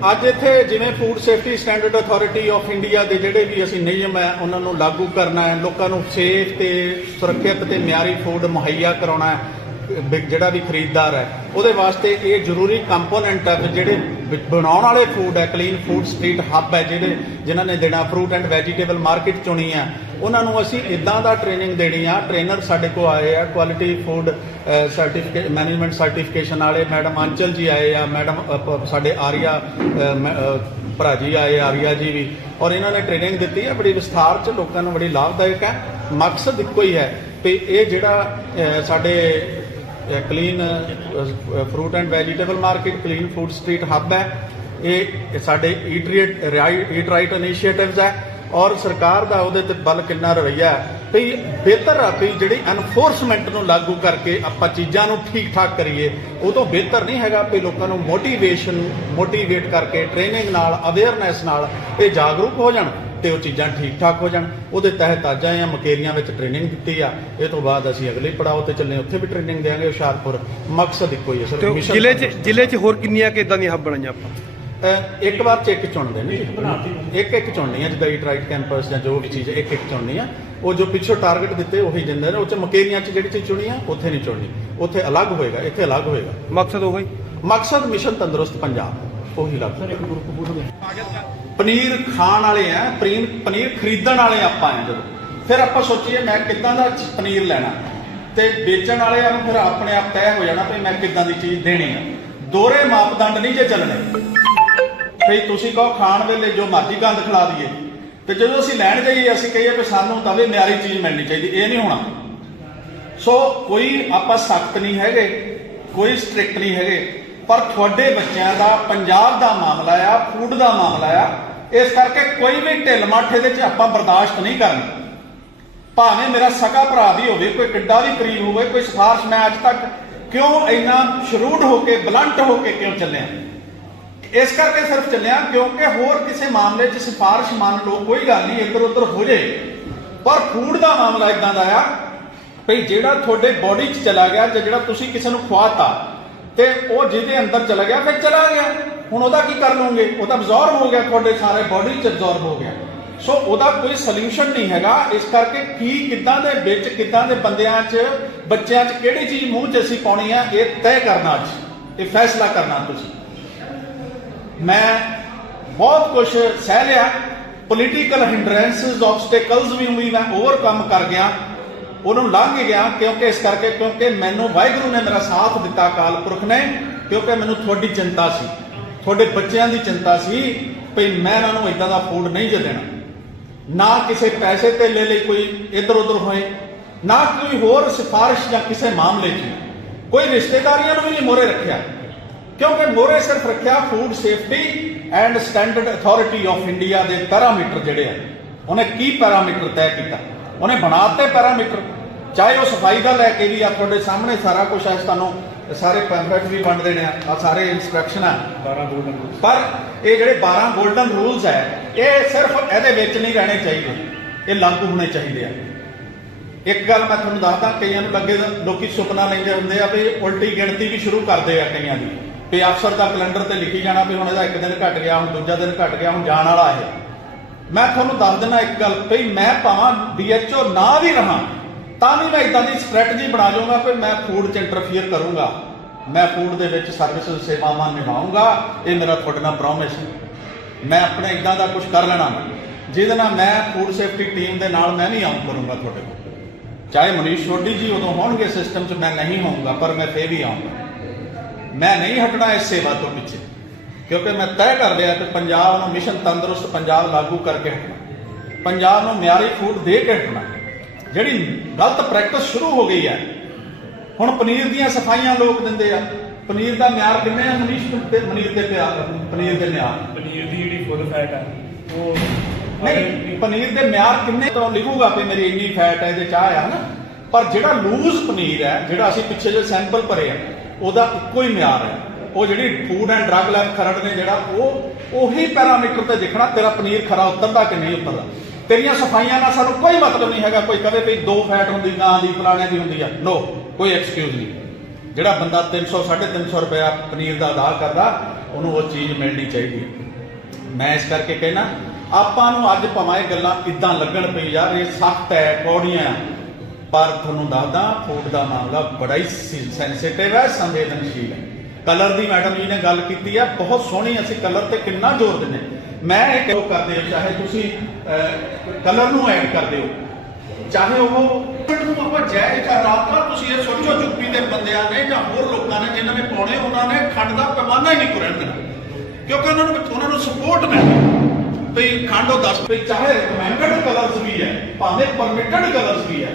ਅੱਜ ਇੱਥੇ ਜਿਵੇਂ food safety standard authority of India ਦੇ ਜਿਹੜੇ ਵੀ ਅਸੀਂ ਨਿਯਮ ਹੈ, ਉਹਨਾਂ ਨੂੰ ਲਾਗੂ ਕਰਨਾ ਹੈ, ਲੋਕਾਂ ਨੂੰ ਸੇਫ ਤੇ ਸੁਰੱਖਿਅਤ ਤੇ ਮਿਆਰੀ ਫੂਡ ਮੁਹੱਈਆ ਕਰਾਉਣਾ ਹੈ। ਜਿਹੜਾ ਵੀ ਖਰੀਦਦਾਰ ਹੈ ਉਹਦੇ ਵਾਸਤੇ ਇਹ ਜ਼ਰੂਰੀ ਕੰਪੋਨੈਂਟ ਹੈ ਵੀ ਜਿਹੜੇ ਬ- ਬਣਾਉਣ ਵਾਲੇ ਫੂਡ ਹੈ ਕਲੀਨ ਫੂਡ ਸਟਰੀਟ ਹੱਬ ਹੈ ਜਿਹੜੇ ਜਿਨ੍ਹਾਂ ਨੇ ਦੇਣਾ ਫਰੂਟ ਐਂਡ ਵੈਜੀਟੇਬਲ ਮਾਰਕੀਟ ਚੁਣੀ ਹੈ ਉਹਨਾਂ ਨੂੰ ਅਸੀਂ ਇਦਾਂ ਦਾ ਟ੍ਰੇਨਿੰਗ ਦੇਣੀ ਆ ਟ੍ਰੇਨਰ ਸਾਡੇ ਕੋਲ ਆਏ ਆ quality food certificate management certification ਵਾਲੇ ਮੈਡਮ ਅੰਚਲ ਜੀ ਆਏ ਆ ਮੈਡਮ ਸਾਡੇ ਆਰੀਆ ਅ, ਭਰਾ ਜੀ ਆਏ ਆਰੀਆ ਜੀ ਵੀ ਔਰ ਇਹਨਾਂ ਨੇ ਟ੍ਰੇਨਿੰਗ ਦਿੱਤੀ ਹੈ ਬੜੀ ਵਿਸਥਾਰ ਚ ਲੋਕਾਂ ਨੂੰ ਬੜੀ ਲਾਭਦਾਇਕ ਹੈ। ਮਕਸਦ ਇੱਕੋ ਹੀ ਹੈ ਕਿ ਇਹ ਜਿਹੜਾ ਸਾਡੇ clean fruit and vegetable market clean food street hub ਹੈ। ਇਹ ਸਾਡੇ eat right eat right initiatives ਹੈ ਔਰ ਸਰਕਾਰ ਦਾ ਉਹਦੇ ਤੇ ਬਲ ਕਿੰਨਾ ਰਵੱਈਆ ਹੈ। ਵੀ ਬਿਹਤਰ ਆ ਵੀ ਜਿਹੜੀ ਐਨਫੋਰਸਮੈਂਟ ਨੂੰ ਲਾਗੂ ਕਰਕੇ ਆਪਾਂ ਚੀਜ਼ਾਂ ਨੂੰ ਠੀਕ ਠਾਕ ਕਰੀਏ, ਉਹ ਤੋਂ ਬਿਹਤਰ ਨਹੀਂ ਹੈਗਾ ਵੀ ਲੋਕਾਂ ਨੂੰ ਮੋਟੀਵੇਸ਼ਨ ਮੋਟੀਵੇਟ ਕਰਕੇ ਟ੍ਰੇਨਿੰਗ ਨਾਲ ਅਵੇਅਰਨੈਸ ਨਾਲ ਇਹ ਜਾਗਰੂਕ ਹੋ ਜਾਣ। ਤੇ ਉਹ ਚੀਜ਼ਾਂ ਠੀਕ ਠਾਕ ਹੋ ਜਾਣ। ਉਹਦੇ ਤਹਿਤ ਅੱਜ ਆਏ ਆ ਮਕੇਰੀਆਂ ਵਿੱਚ ਟ੍ਰੇਨਿੰਗ ਦਿੱਤੀ ਆ। ਇਹ ਤੋਂ ਬਾਅਦ ਅਸੀਂ ਅਗਲੇ ਪੜਾਅ ਤੇ ਚੱਲੇ ਉੱਥੇ ਵੀ ਟ੍ਰੇਨਿੰਗ ਦੇਵਾਂਗੇ ਹੁਸ਼ਿਆਰਪੁਰ। ਮਕਸਦ ਇੱਕੋ ਹੀ ਸਰ ਮਿਸ਼ਨ ਜ਼ਿਲ੍ਹੇ 'ਚ ਜ਼ਿਲ੍ਹੇ 'ਚ ਹੋਰ ਕਿੰਨੀਆਂ ਕਿ ਇਦਾਂ ਦੀਆਂ ਹੱਬ ਬਣਾਈਆਂ ਆਪਾਂ? ਇੱਕ ਵਾਰ ਚ ਇੱਕ ਚੁਣਦੇ ਨੇ। ਇੱਕ ਇੱਕ ਚੁਣਨੀ ਆ ਜਿੱਦਾਂ ਈਟ ਰਾਈਟ ਕੈਂਪਸ ਜਾਂ ਜੋ ਵੀ ਚੀਜ਼ ਇੱਕ ਇੱਕ ਚੁਣਨੀ ਆ। ਉਹ ਜੋ ਪਿੱਛੋਂ ਟਾਰਗੇਟ ਦਿੱਤੇ ਉਹੀ ਦਿੰਦੇ ਨੇ। ਉਹ ਚ ਮਕੇਰੀਆਂ ਚ ਜਿਹੜੀ ਚੀਜ਼ ਚੁਣੀ ਆ ਉੱਥੇ ਨਹੀਂ ਚੁਣਨੀ। ਉੱਥੇ ਅਲੱਗ ਹੋਏਗਾ ਇੱਥੇ ਅਲੱਗ ਹੋਏਗਾ। ਮਕਸਦ ਉਹ? ਹੀ ਮਕਸਦ ਮਿਸ਼ਨ ਤੰਦਰੁਸਤ ਪੰਜਾਬ। ਉਹੀ ਲੱਗ ਪਨੀਰ ਖਾਣ ਵਾਲੇ ਆ, ਪਨੀਰ ਪਨੀਰ ਖਰੀਦਣ ਵਾਲੇ ਆਪਾਂ ਆ ਜਦੋਂ। ਫਿਰ ਆਪਾਂ ਸੋਚੀਏ ਮੈਂ ਕਿੱਦਾਂ ਦਾ ਪਨੀਰ ਲੈਣਾ। ਤੇ ਵੇਚਣ ਵਾਲਿਆਂ ਨੂੰ ਫਿਰ ਆਪਣੇ ਆਪ ਤੈਅ ਹੋ ਜਾਣਾ ਵੀ ਮੈਂ ਕਿੱਦਾਂ ਦੀ ਚੀਜ਼ ਦੇਣੀ ਆ। ਦੋਹਰੇ ਮਾਪਦੰਡ ਨਹੀਂ ਜੇ ਚੱਲਣੇ। ਭਈ ਤੁਸੀਂ ਕਹੋ ਖਾਣ ਵੇਲੇ ਜੋ ਮਰਜ਼ੀ ਗੰਦ ਖਿਲਾ ਦਈਏ। ਤੇ ਜਦੋਂ ਅਸੀਂ ਲੈਣ ਜਾਈਏ, ਅਸੀਂ ਕਹੀਏ ਵੀ ਸਾਨੂੰ ਤਾਂ ਵੀ ਮਿਆਰੀ ਚੀਜ਼ ਮਿਲਣੀ ਚਾਹੀਦੀ, ਇਹ ਨਹੀਂ ਹੋਣਾ। ਸੋ ਕੋਈ ਆਪਾਂ ਸਖਤ ਨਹੀਂ ਹੈਗੇ, ਕੋਈ ਸਟ੍ਰਿਕਟ ਨਹੀਂ ਹੈਗੇ। ਪਰ ਤੁਹਾਡੇ ਬੱਚਿਆਂ ਦਾ, ਪੰਜਾਬ ਦਾ ਮਾਮਲਾ ਆ, ਫੂਡ ਦਾ ਮਾਮਲਾ ਆ ਇਸ ਕਰਕੇ ਕੋਈ ਵੀ ਢਿੱਲ ਮੱਠ ਇਹਦੇ 'ਚ ਆਪਾਂ ਬਰਦਾਸ਼ਤ ਨਹੀਂ ਕਰਨੀ। ਭਾਵੇਂ ਮੇਰਾ ਸਕਾ ਭਰਾ ਵੀ ਹੋਵੇ, ਕੋਈ ਕਿੱਡਾ ਵੀ ਕਰੀਬ ਹੋਵੇ, ਕੋਈ ਸਿਫਾਰਿਸ਼ ਮੈਂ ਅੱਜ ਤੱਕ ਕਿਉਂ ਇੰਨਾ ਸ਼ਰੂਡ ਹੋ ਕੇ, ਬਲੰਟ ਹੋ ਕੇ ਕਿਉਂ ਚੱਲਿਆ? ਇਸ ਕਰਕੇ ਸਿਰਫ ਚੱਲਿਆ ਕਿਉਂਕਿ ਹੋਰ ਕਿਸੇ ਮਾਮਲੇ 'ਚ ਸਿਫਾਰਿਸ਼ ਮੰਨ ਲਓ, ਕੋਈ ਗੱਲ ਨਹੀਂ ਇੱਧਰ ਉੱਧਰ ਹੋ ਜੇ। ਪਰ ਫੂਡ ਦਾ ਮਾਮਲਾ ਇਦਾਂ ਦਾ ਆ, ਭਈ ਜਿਹੜਾ ਤੁਹਾਡੇ ਬੋਡੀ 'ਚ ਚਲਾ ਗਿਆ ਜਾਂ ਜਿਹੜਾ ਤੁਸੀਂ ਕਿਸੇ ਨੂੰ ਖਵਾਤਾ, ਤੇ ਉਹ ਜਿਹਦੇ ਅੰਦਰ ਚਲਾ ਗਿਆ, ਫਿਰ ਚਲਾ ਗਿਆ। ਹੁਣ ਉਹਦਾ ਕੀ ਕਰ ਲਓਗੇ? ਉਹ ਤਾਂ ਅਬਜ਼ੌਰਬ ਹੋ ਗਿਆ ਤੁਹਾਡੇ ਸਾਰੇ ਬੋਡੀ 'ਚ ਅਬਜ਼ੌਰਬ ਹੋ ਗਿਆ। ਸੋ ਉਹਦਾ ਕੋਈ ਸੋਲੂਸ਼ਨ ਨਹੀਂ ਹੈਗਾ। ਇਸ ਕਰਕੇ ਕੀ ਕਿੱਦਾਂ ਦੇ ਵਿੱਚ, ਕਿੱਦਾਂ ਦੇ ਬੰਦਿਆਂ 'ਚ, ਬੱਚਿਆਂ 'ਚ ਕਿਹੜੀ ਚੀਜ਼ ਮੂੰਹ 'ਚ ਅਸੀਂ ਪਾਉਣੀ ਆ, ਇਹ ਤੈਅ ਕਰਨਾ ਅੱਜ। ਇਹ ਫੈਸਲਾ ਕਰਨਾ ਤੁਸੀਂ। ਮੈਂ ਬਹੁਤ ਕੁਝ ਸਹਿ ਲਿਆ। ਪੋਲੀਟੀਕਲ ਹਿੰਡਰੈਂਸਸ ਆਬਸਟੈਕਲਸ ਵੀ ਵੀ ਮੈਂ ਓਵਰਕਮ ਕਰ ਗਿਆ। ਉਹਨੂੰ ਲੰਘ ਗਿਆ ਕਿਉਂਕਿ ਇਸ ਕਰਕੇ, ਕਿਉਂਕਿ ਮੈਨੂੰ ਵਾਹਿਗੁਰੂ ਨੇ ਮੇਰਾ ਸਾਥ ਦਿੱਤਾ ਅਕਾਲ ਪੁਰਖ ਨੇ, ਕਿਉਂਕਿ ਮੈਨੂੰ ਤੁਹਾਡੀ ਚਿੰਤਾ ਸੀ। ਤੁਹਾਡੇ ਬੱਚਿਆਂ ਦੀ ਚਿੰਤਾ ਸੀ ਵੀ ਮੈਂ ਇਹਨਾਂ ਨੂੰ ਇਦਾਂ ਦਾ ਫੂਡ ਨਹੀਂ ਜੇ ਦੇਣਾ। ਨਾ ਕਿਸੇ ਪੈਸੇ ਤੇ ਲੈ ਲਈ ਕੋਈ ਇੱਧਰ ਉੱਧਰ ਹੋਏ, ਨਾ ਕੋਈ ਹੋਰ ਸਿਫਾਰਿਸ਼ ਜਾਂ ਕਿਸੇ ਮਾਮਲੇ 'ਚ। ਕੋਈ ਰਿਸ਼ਤੇਦਾਰੀਆਂ ਨੂੰ ਵੀ ਨਹੀਂ ਮੋਰੇ ਰੱਖਿਆ। ਕਿਉਂਕਿ ਮੋਰੇ ਸਿਰਫ ਰੱਖਿਆ food safety and standard authority of India ਦੇ ਪੈਰਾਮੀਟਰ ਜਿਹੜੇ ਆ। ਉਹਨੇ ਕੀ ਪੈਰਾਮੀਟਰ ਤੈਅ ਕੀਤਾ? ਉਹਨੇ ਬਣਾਤੇ ਪੈਰਾਮੀਟਰ। ਚਾਹੇ ਉਹ ਸਫ਼ਾਈ ਦਾ ਲੈ ਕੇ ਵੀ ਆ, ਤੁਹਾਡੇ ਸਾਹਮਣੇ ਸਾਰਾ ਕੁਝ ਹੈ ਤੁਹਾਨੂੰ ਸਾਰੇ ਪੈਂਫਲੇਟ ਵੀ ਵੰਡ ਦੇਣੇ ਆ। ਸਾਰੇ ਇਨਸਟਰਕਸ਼ਨ ਆ। 12 ਗੋਲਡਨ ਪਰ ਇਹ ਜਿਹੜੇ 12 ਗੋਲਡਨ ਰੂਲਸ ਹੈ ਇਹ ਸਿਰਫ ਇਹਦੇ ਵਿੱਚ ਨਹੀਂ ਰਹਿਣੇ ਚਾਹੀਦੇ। ਇਹ ਲਾਗੂ ਹੋਣੇ ਚਾਹੀਦੇ ਆ। ਇੱਕ ਗੱਲ ਮੈਂ ਤੁਹਾਨੂੰ ਦੱਸਦਾ ਕਈਆਂ ਨੂੰ ਲੱਗੇ ਲੋਕੀ ਸੁਪਨਾ ਲੈਂਦੇ ਹੁੰਦੇ ਆ ਵੀ ਉਲਟੀ ਗਿਣਤੀ ਵੀ ਸ਼ੁਰੂ ਕਰਦੇ ਆ ਕਈਆਂ ਦੀ। ਵੀ ਅਫਸਰ ਦਾ ਕੈਲੰਡਰ ਤੇ ਲਿਖੀ ਜਾਣਾ ਵੀ ਹੁਣ ਇਹਦਾ ਇੱਕ ਦਿਨ ਘਟ ਗਿਆ ਹੁਣ ਦੂਜਾ ਦਿਨ ਘਟ ਗਿਆ ਹੁਣ ਜਾਣ ਵਾਲਾ ਇਹ। ਮੈਂ ਤੁਹਾਨੂੰ ਦੱਸ ਦਿੰਦਾ ਇੱਕ ਗੱਲ ਵੀ ਮੈਂ ਭਾਵਾਂ ਡੀਐਚਓ ਨਾ ਵੀ ਰਹਾ ਤਾਂ ਵੀ ਮੈਂ ਇਦਾਂ ਦੀ ਸਟ੍ਰੈਟਜੀ ਬਣਾ ਜਾਊਂਗਾ ਕਿ ਮੈਂ ਫੂਡ 'ਚ ਇੰਟਰਫੀਅਰ ਕਰੂੰਗਾ। ਮੈਂ ਫੂਡ ਦੇ ਵਿੱਚ ਸਰਵਿਸ ਸੇਵਾਵਾਂ ਨਿਭਾਉਂਗਾ ਇਹ ਮੇਰਾ ਤੁਹਾਡੇ ਨਾਲ ਪ੍ਰੋਮਿਸ ਹੈ। ਮੈਂ ਆਪਣੇ ਇਦਾਂ ਦਾ ਕੁਝ ਕਰ ਲੈਣਾ ਜਿਹਦੇ ਨਾਲ ਮੈਂ ਫੂਡ ਸੇਫਟੀ ਟੀਮ ਦੇ ਨਾਲ ਮੈਂ ਵੀ ਆਉਂ ਕਰੂੰਗਾ ਤੁਹਾਡੇ ਕੋਲ। ਚਾਹੇ ਮਨੀਸ਼ ਸੋਢੀ ਜੀ ਉਦੋਂ ਹੋਣਗੇ ਸਿਸਟਮ 'ਚ, ਮੈਂ ਨਹੀਂ ਹੋਊਂਗਾ, ਪਰ ਮੈਂ ਫੇਰ ਵੀ ਆਉਂਗਾ ਮੈਂ ਨਹੀਂ ਹਟਣਾ ਇਸ ਸੇਵਾ ਤੋਂ ਪਿੱਛੇ, ਕਿਉਂਕਿ ਮੈਂ ਤੈਅ ਕਰ ਲਿਆ ਕਿ ਪੰਜਾਬ ਨੂੰ ਮਿਸ਼ਨ ਤੰਦਰੁਸਤ ਪੰਜਾਬ ਲਾਗੂ ਕਰਕੇ ਹਟਣਾ। ਪੰਜਾਬ ਨੂੰ ਮਿਆਰੀ ਫੂਡ ਦੇ ਕੇ ਹਟਣਾ। ਜਿਹੜੀ ਗਲਤ ਪ੍ਰੈਕਟਿਸ ਸ਼ੁਰੂ ਹੋ ਗਈ ਹੈ। ਹੁਣ ਪਨੀਰ ਦੀਆਂ ਸਫਾਈਆਂ ਲੋਕ ਦਿੰਦੇ ਆ। ਪਨੀਰ ਦਾ ਮਿਆਰ ਕਿੰਨੇ ਆ ਮਨੀਸ਼? ਤੇ ਪਨੀਰ ਦੇ ਪਿਆਰ ਪਨੀਰ ਦੇ ਮਿਆਰ। ਪਨੀਰ ਦੀ ਜਿਹੜੀ ਫੁੱਲ ਫੈਟ ਆ ਉਹ ਨਹੀਂ ਪਨੀਰ ਦੇ ਮਿਆਰ ਕਿੰਨੇ ਤੋਂ ਲਿਖੂਗਾ ਵੀ ਮੇਰੀ ਇੰਨੀ ਫੈਟ ਹੈ ਇਹਦੇ ਚਾਹ ਆ ਹਨਾ ਪਰ ਜਿਹੜਾ ਲੂਜ਼ ਪਨੀਰ ਹੈ ਜਿਹੜਾ ਅਸੀਂ ਪਿੱਛੇ ਜੇ ਸੈਂਪਲ ਭਰੇ ਆ ਉਹਦਾ ਇੱਕੋ ਹੀ ਮਿਆਰ ਹੈ। ਉਹ ਜਿਹੜੀ food and drug lab Kharar ਨੇ ਜਿਹੜਾ ਉਹ ਉਹੀ ਪੈਰਾਮੀਟਰ ਤੇ ਦੇਖਣਾ ਤੇਰਾ ਪਨੀਰ ਖਰਾ ਉਤਰਦਾ ਕਿ ਨਹੀਂ ਉਤਰਦਾ। ਤੇਰੀਆਂ ਸਫਾਈਆਂ ਨਾਲ ਸਾਨੂੰ ਕੋਈ ਮਤਲਬ ਨਹੀਂ ਹੈਗਾ, ਕੋਈ ਕਵੇ ਵੀ ਦੋ ਫੈਟ ਹੁੰਦੀ ਗਾਂ ਦੀ ਫਲਾਣਿਆਂ ਦੀ ਹੁੰਦੀ ਆ। ਨੋ ਕੋਈ ਐਕਸਕਿਊਜ਼ ਨਹੀਂ। ਜਿਹੜਾ ਬੰਦਾ 300 350 ਰੁਪਇਆ ਪਨੀਰ ਦਾ ਅਦਾ ਕਰਦਾ, ਉਹਨੂੰ ਉਹ ਚੀਜ਼ ਮਿਲਣੀ ਚਾਹੀਦੀ ਹੈ। ਮੈਂ ਇਸ ਕਰਕੇ ਕਹਿਣਾ, ਆਪਾਂ ਨੂੰ ਅੱਜ ਭਾਵੇਂ ਇਹ ਗੱਲਾਂ ਇਦਾਂ ਲੱਗਣ ਪਈ ਯਾਰ ਇਹ ਸਖਤ ਹੈ, ਕੌੜੀਆਂ ਪਰ ਤੁਹਾਨੂੰ ਦੱਸਦਾ ਫੂਡ ਦਾ ਮਾਮਲਾ ਬੜਾ ਹੀ ਸੈਂਸਿਟਿਵ ਹੈ, ਸੰਵੇਦਨਸ਼ੀਲ ਹੈ। ਕਲਰ ਦੀ ਮੈਡਮ ਜੀ ਨੇ ਗੱਲ ਕੀਤੀ ਹੈ ਬਹੁਤ ਸੋਹਣੀ ਅਸੀਂ ਕਲਰ ਤੇ ਕਿੰਨਾ ਜ਼ੋਰ ਦਿੰਦੇ ਮੈਂ ਇਹ ਕਿਉਂ ਕਰਦੇ ਹੋ, ਚਾਹੇ ਤੁਸੀਂ ਕਲਰ ਨੂੰ ਐਡ ਕਰਦੇ ਹੋ। ਚਾਹੇ ਉਹ ਪਿੰਡ ਨੂੰ ਆਪਾਂ ਜਾਇਜ਼ ਕਰ ਰਾਤਾ ਤੁਸੀਂ ਇਹ ਸੋਚੋ ਯੂਪੀ ਦੇ ਬੰਦਿਆਂ ਨੇ ਜਾਂ ਹੋਰ ਲੋਕਾਂ ਨੇ, ਜਿਨ੍ਹਾਂ ਨੇ ਪਾਉਣੇ, ਉਹਨਾਂ ਨੇ ਖੰਡ ਦਾ ਪੈਮਾਨਾ ਹੀ ਨਹੀਂ ਕੁਰਨ ਦੇਣਾ। ਕਿਉਂਕਿ ਉਹਨਾਂ ਨੂੰ ਉਹਨਾਂ ਨੂੰ ਸਪੋਰਟ ਮਿਲਦੀ ਵੀ ਖੰਡ ਉਹ 10 ਵੀ ਚਾਹੇ ਰეკਮੈਂਡਡ ਕਲਰਸ ਵੀ ਹੈ, ਭਾਵੇਂ ਪਰਮਿਟਡ ਕਲਰਸ ਵੀ ਹੈ